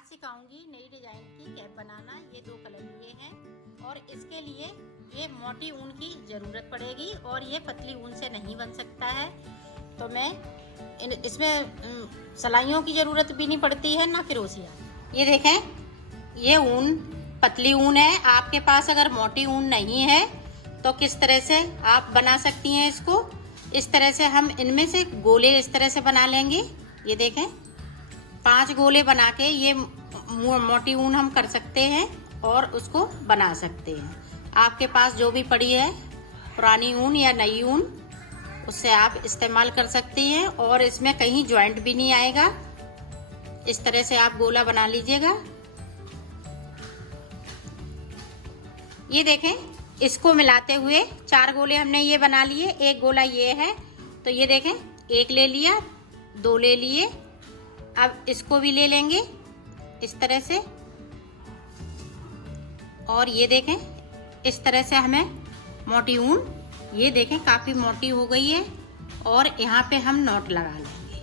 आज सिखाऊंगी नई डिजाइन की कैप बनाना। ये 2 कलर लिए हैं और इसके लिए ये मोटी ऊन की ज़रूरत पड़ेगी और ये पतली ऊन से नहीं बन सकता है। तो मैं इसमें सलाइयों की ज़रूरत भी नहीं पड़ती है ना क्रोशिया। ये देखें, ये ऊन पतली ऊन है। आपके पास अगर मोटी ऊन नहीं है तो किस तरह से आप बना सकती हैं इसको। इस तरह से हम इनमें से गोले इस तरह से बना लेंगे। ये देखें, 5 गोले बना के ये मोटी ऊन हम कर सकते हैं और उसको बना सकते हैं। आपके पास जो भी पड़ी है पुरानी ऊन या नई ऊन, उससे आप इस्तेमाल कर सकती हैं और इसमें कहीं जॉइंट भी नहीं आएगा। इस तरह से आप गोला बना लीजिएगा। ये देखें, इसको मिलाते हुए 4 गोले हमने ये बना लिए। एक गोला ये है, तो ये देखें, 1 ले लिया, 2 ले लिए। अब इसको भी ले लेंगे इस तरह से और ये देखें, इस तरह से हमें मोटी ऊन, ये देखें काफी मोटी हो गई है और यहाँ पे हम नॉट लगा लेंगे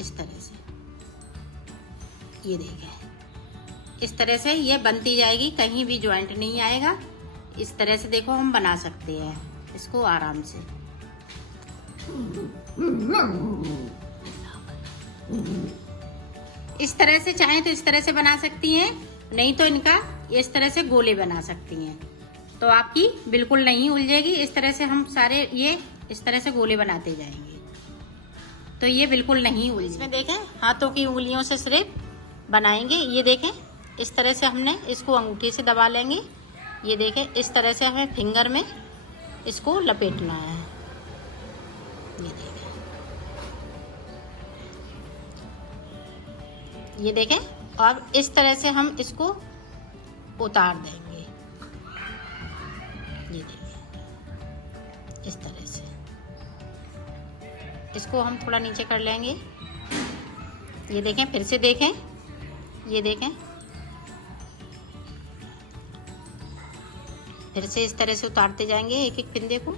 इस तरह से। ये देखें, इस तरह से ये बनती जाएगी, कहीं भी जॉइंट नहीं आएगा। इस तरह से देखो हम बना सकते हैं इसको आराम से। इस तरह से चाहें तो इस तरह से बना सकती हैं, नहीं तो इनका इस तरह से गोले बना सकती हैं, तो आपकी बिल्कुल नहीं उलझेगी। इस तरह से हम सारे ये इस तरह से गोले बनाते जाएंगे तो ये बिल्कुल नहीं उलझेगी। इसमें देखें, हाथों की उंगलियों से सिर्फ बनाएंगे। ये देखें, इस तरह से हमने इसको अंगूठे से दबा लेंगे। ये देखें, इस तरह से हमें फिंगर में इसको लपेटना है। ये देखें, ये देखें, और इस तरह से हम इसको उतार देंगे। ये देखें, इस तरह से इसको हम थोड़ा नीचे कर लेंगे। ये देखें, फिर से देखें, ये देखें, फिर से इस तरह से उतारते जाएंगे एक एक पिंदे को।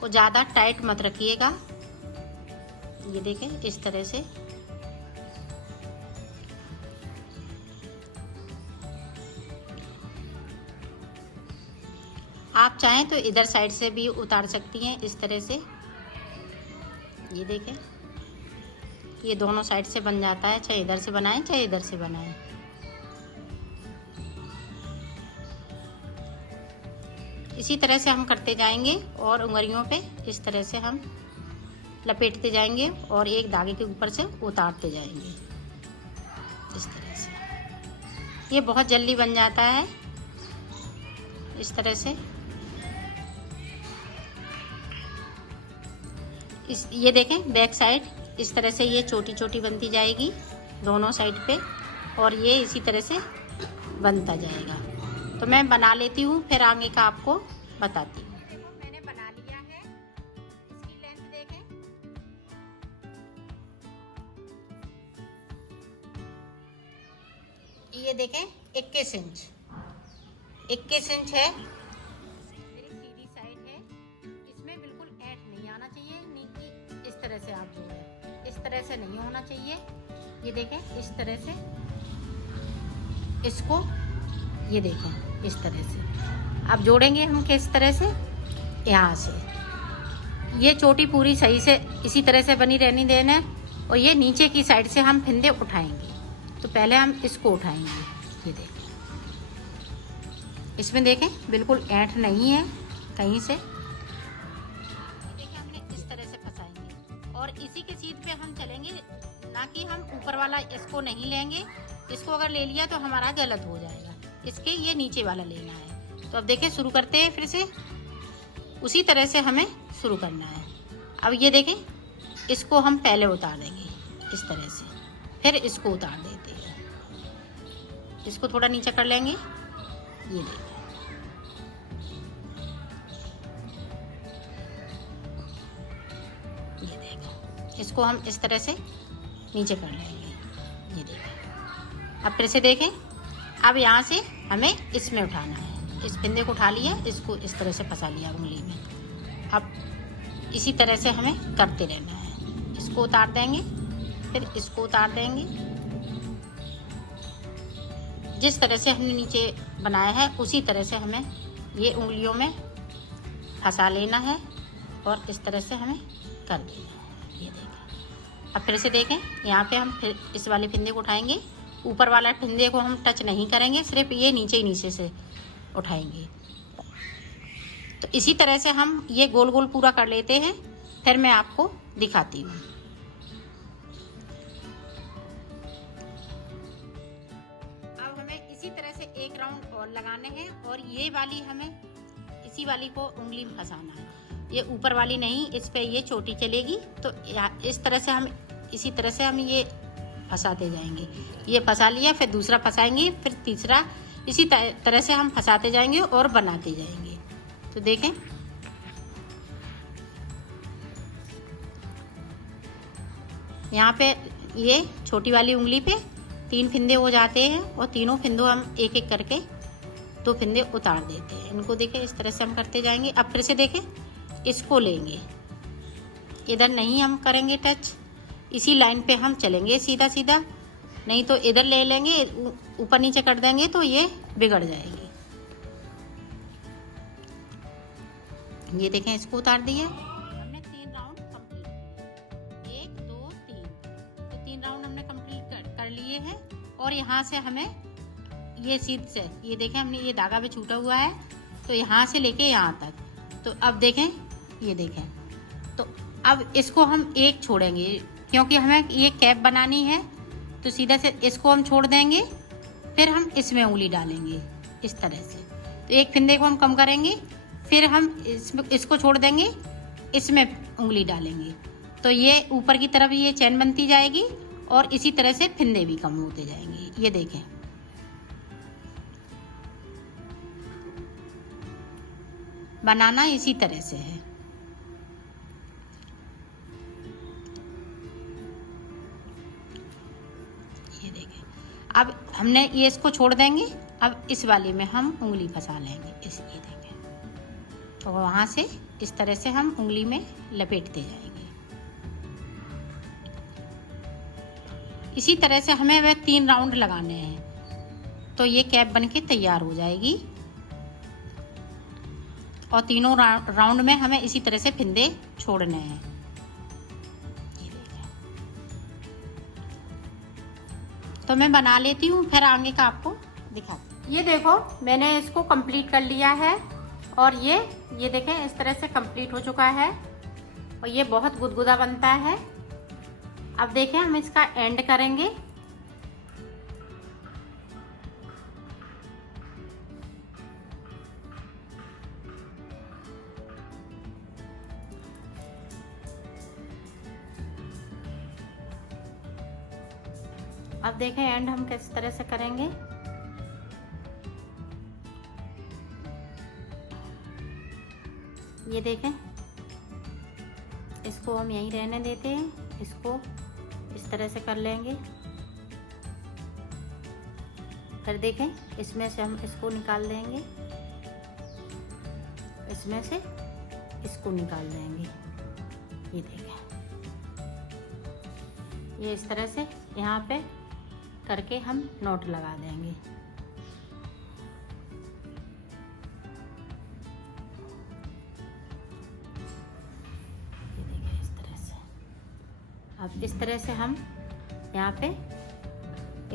वो ज़्यादा टाइट मत रखिएगा। ये देखें, इस तरह से आप चाहें तो इधर साइड से भी उतार सकती हैं इस तरह से। ये देखें, ये दोनों साइड से बन जाता है, चाहे इधर से बनाएं चाहे इधर से बनाएं। इसी तरह से हम करते जाएंगे और उंगलियों पे इस तरह से हम लपेटते जाएंगे और एक धागे के ऊपर से उतारते जाएंगे इस तरह से। ये बहुत जल्दी बन जाता है इस तरह से। ये देखें, बैक साइड इस तरह से ये छोटी छोटी बनती जाएगी दोनों साइड पे और ये इसी तरह से बनता जाएगा। तो मैं बना लेती हूँ, फिर आगे का आपको बताती हूँ। देखो, मैंने बना लिया है। इसकी लेंथ देखें, ये देखें 21 इंच, 21 इंच है। मेरी सीधी साइड है, इसमें बिल्कुल ऐंठ नहीं आना चाहिए। नीचे इस तरह से आप जोड़ें, इस तरह से नहीं होना चाहिए। ये देखें, इस तरह से इसको, ये देखें, इस तरह से अब जोड़ेंगे हम किस तरह से, यहाँ से। ये चोटी पूरी सही से इसी तरह से बनी रहनी देना है और ये नीचे की साइड से हम फिंदे उठाएंगे। तो पहले हम इसको उठाएंगे। ये देखें, इसमें देखें बिल्कुल ऐंठ नहीं है कहीं से। देखिए, हमने इस तरह से फंसाएंगे और इसी के सीध पे हम चलेंगे, ना कि हम ऊपर वाला इसको नहीं लेंगे। इसको अगर ले लिया तो हमारा गलत हो जाएगा। इसके ये नीचे वाला लेना है। तो अब देखिए, शुरू करते हैं फिर से। उसी तरह से हमें शुरू करना है। अब ये देखें, इसको हम पहले उतार देंगे इस तरह से, फिर इसको उतार देते हैं। इसको थोड़ा नीचे कर लेंगे। ये देखें, ये देखें, इसको हम इस तरह से नीचे कर लेंगे। ये देखें, अब फिर से देखें। अब यहाँ से हमें इसमें उठाना है। इस फिंदे को उठा लिया, इसको इस तरह से फंसा लिया उंगली में। अब इसी तरह से हमें करते रहना है। इसको उतार देंगे फिर इसको उतार देंगे। जिस तरह से हमने नीचे बनाया है उसी तरह से हमें ये उंगलियों में फंसा लेना है और इस तरह से हमें कर देना है। ये देखें, अब फिर से देखें, यहाँ पे हम फिर इस वाले फिंदे को उठाएंगे। ऊपर वाला फिंदे को हम टच नहीं करेंगे, सिर्फ ये नीचे ही नीचे से उठाएंगे। तो इसी तरह से हम ये गोल गोल पूरा कर लेते हैं, फिर मैं आपको दिखाती हूँ। अब हमें इसी तरह से एक राउंड और लगाने हैं और ये वाली हमें इसी वाली को उंगली में फंसाना है। ये ऊपर वाली नहीं, इस पे ये छोटी चलेगी। तो इस तरह से हम इसी तरह से हम ये फंसाते जाएंगे। ये फंसा लिया, फिर दूसरा फंसाएंगे, फिर तीसरा, इसी तरह से हम फंसाते जाएंगे और बनाते जाएंगे। तो देखें, यहाँ पे ये छोटी वाली उंगली पे 3 फिंदे हो जाते हैं और तीनों फिंदों हम एक एक करके 2 फिंदे उतार देते हैं। इनको देखें, इस तरह से हम करते जाएंगे। अब फिर से देखें, इसको लेंगे, इधर नहीं हम करेंगे टच, इसी लाइन पे हम चलेंगे सीधा सीधा, नहीं तो इधर ले लेंगे, ऊपर नीचे कर देंगे तो ये बिगड़ जाएगी। ये देखें, इसको उतार दिया। हमने 3 राउंड कंप्लीट किए, 1 2 3, तो 3 राउंड हमने कंप्लीट कर लिए हैं। और यहाँ से हमें ये सीध से, ये देखें, हमने ये धागा भी छूटा हुआ है, तो यहाँ से लेके यहाँ तक। तो अब देखें, ये देखें, तो अब इसको हम एक छोड़ेंगे क्योंकि हमें ये कैप बनानी है। तो सीधा से इसको हम छोड़ देंगे, फिर हम इसमें उंगली डालेंगे इस तरह से। तो एक फिंदे को हम कम करेंगे, फिर हम इसको छोड़ देंगे, इसमें उंगली डालेंगे। तो ये ऊपर की तरफ ये चैन बनती जाएगी और इसी तरह से फिंदे भी कम होते जाएंगे। ये देखें, बनाना इसी तरह से है। ये देखें, अब हमने ये इसको छोड़ देंगे, अब इस वाले में हम उंगली फंसा लेंगे। इस ये देखें, तो वहाँ से इस तरह से हम उंगली में लपेटते जाएंगे। इसी तरह से हमें वह 3 राउंड लगाने हैं, तो ये कैप बनके तैयार हो जाएगी। और तीनों राउंड में हमें इसी तरह से फिंदे छोड़ने हैं। ये देखिए, तो मैं बना लेती हूँ, फिर आगे का आपको दिखाती हूँ। ये देखो, मैंने इसको कंप्लीट कर लिया है और ये देखें, इस तरह से कंप्लीट हो चुका है और ये बहुत गुदगुदा बनता है। अब देखें, हम इसका एंड करेंगे। अब देखें एंड हम किस तरह से करेंगे। ये देखें, इसको हम यहीं रहने देते हैं, इसको इस तरह से कर लेंगे। फिर देखें, इसमें से हम इसको निकाल देंगे, इसमें से इसको निकाल देंगे। ये देखें, ये इस तरह से यहाँ पे करके हम नोट लगा देंगे। ये देखिए, इस तरह से। अब इस तरह से हम यहाँ पे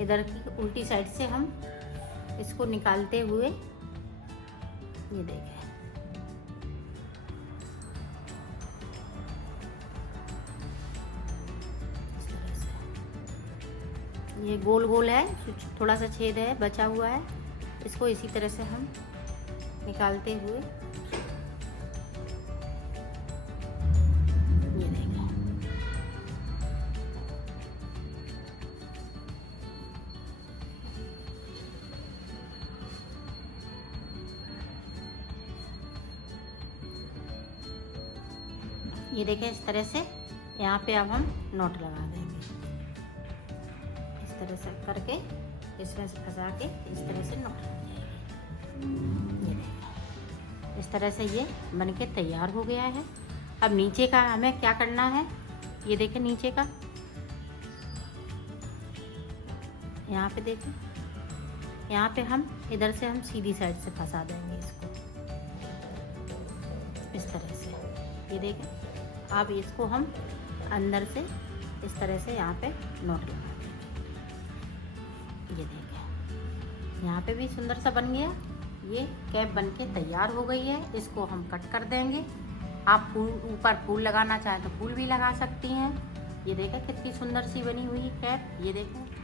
इधर की उल्टी साइड से हम इसको निकालते हुए, ये देखें, ये गोल गोल है, थोड़ा सा छेद है बचा हुआ है, इसको इसी तरह से हम निकालते हुए, ये देखें, ये देखें, इस तरह से यहाँ पे अब हम नोट लगा देंगे। इस तरह से करके इसमें से फंसा के इस तरह से नोट लग जाएगी। ये देखो, इस तरह से ये बनके तैयार हो गया है। अब नीचे का हमें क्या करना है, ये देखें, नीचे का यहाँ पे देखें, यहाँ पे हम इधर से हम सीधी साइड से फंसा देंगे इसको इस तरह से। ये देखें, अब इसको हम अंदर से इस तरह से यहाँ पे नॉट लगाएंगे। ये देखें, यहाँ पे भी सुंदर सा बन गया। ये कैप बन के तैयार हो गई है। इसको हम कट कर देंगे। आप फूल ऊपर फूल लगाना चाहें तो फूल भी लगा सकती हैं। ये देखें कितनी सुंदर सी बनी हुई है कैप। ये देखें